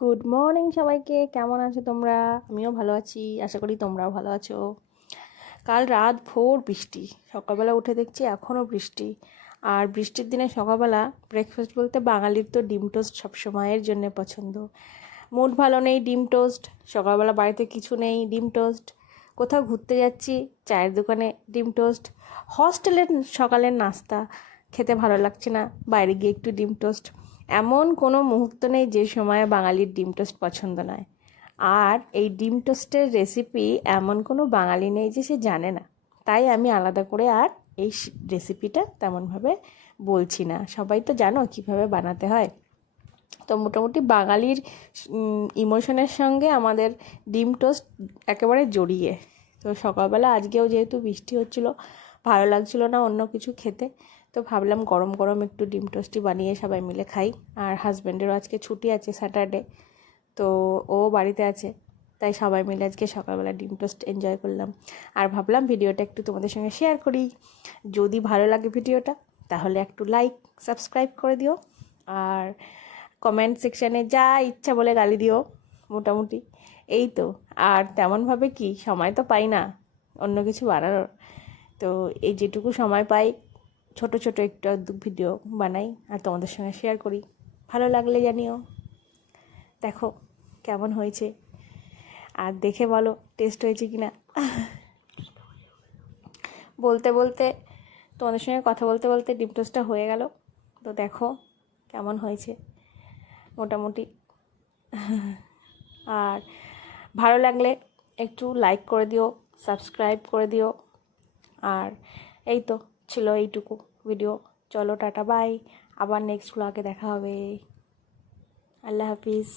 Good morning সবাইকে। কেমন আছো তোমরা? আমিও ভালো আছি, আশা করি তোমরাও ভালো আছো। কাল রাত ভোর বৃষ্টি, সকালবেলা উঠে দেখছি এখনও বৃষ্টি। আর বৃষ্টির দিনে সকালবেলা ব্রেকফাস্ট বলতে বাঙালির তো ডিম টোস্ট সবসময়ের জন্য পছন্দ। মুড ভালো নেই, ডিম টোস্ট। সকালবেলা বাড়িতে কিছু নেই, ডিম টোস্ট। কোথাও ঘুরতে যাচ্ছি, চায়ের দোকানে ডিম টোস্ট। হস্টেলের সকালের নাস্তা খেতে ভালো লাগছে না, বাইরে গিয়ে একটু ডিম টোস্ট। এমন কোনো মুহূর্ত নেই যে সময়ে বাঙালির ডিম টোস্ট পছন্দ নয়। আর এই ডিম টোস্টের রেসিপি এমন কোনো বাঙালি নেই যে সে জানে না। তাই আমি আলাদা করে আর এই রেসিপিটা তেমনভাবে বলছি না, সবাই তো জানো কীভাবে বানাতে হয়। তো মোটামুটি বাঙালির ইমোশনের সঙ্গে আমাদের ডিম টোস্ট একেবারে জড়িয়ে। তো সকালবেলা আজকেও যেহেতু বৃষ্টি হচ্ছিলো, ভালো লাগছিলো না অন্য কিছু খেতে, তো ভাবলাম গরম গরম একটু ডিম টোস্টই বানিয়ে সবাই মিলে খাই। আর হাজব্যান্ডেরও আজকে ছুটি আছে, স্যাটারডে, তো ও বাড়িতে আছে। তাই সবাই মিলে আজকে সকালবেলা ডিম টোস্ট এনজয় করলাম। আর ভাবলাম ভিডিওটা একটু তোমাদের সঙ্গে শেয়ার করি। যদি ভালো লাগে ভিডিওটা তাহলে একটু লাইক সাবস্ক্রাইব করে দিও। আর কমেন্ট সেকশানে যা ইচ্ছা বলে গালি দিও মোটামুটি। এই তো। আর তেমনভাবে কি সময় তো পাই না অন্য কিছু বানানোর। তো এই যেটুকু সময় পাই ছোট ছোট একটু আধটু ভিডিও বানাই আর তোমাদের সঙ্গে শেয়ার করি। ভালো লাগলে জানিও, দেখো কেমন হয়েছে, আর দেখে বলো টেস্ট হয়েছে কি না। বলতে বলতে তোমাদের সঙ্গে কথা বলতে বলতে ডিম টোস্টটা হয়ে গেল। তো দেখো কেমন হয়েছে মোটামুটি। আর ভালো লাগলে একটু লাইক করে দিও, সাবস্ক্রাইব করে দিও। আর এই তো ছিল এইটুকু ভিডিও। চলো টাটা বাই, আবার নেক্সট ব্লগে দেখা হবে। আল্লাহ হাফিজ।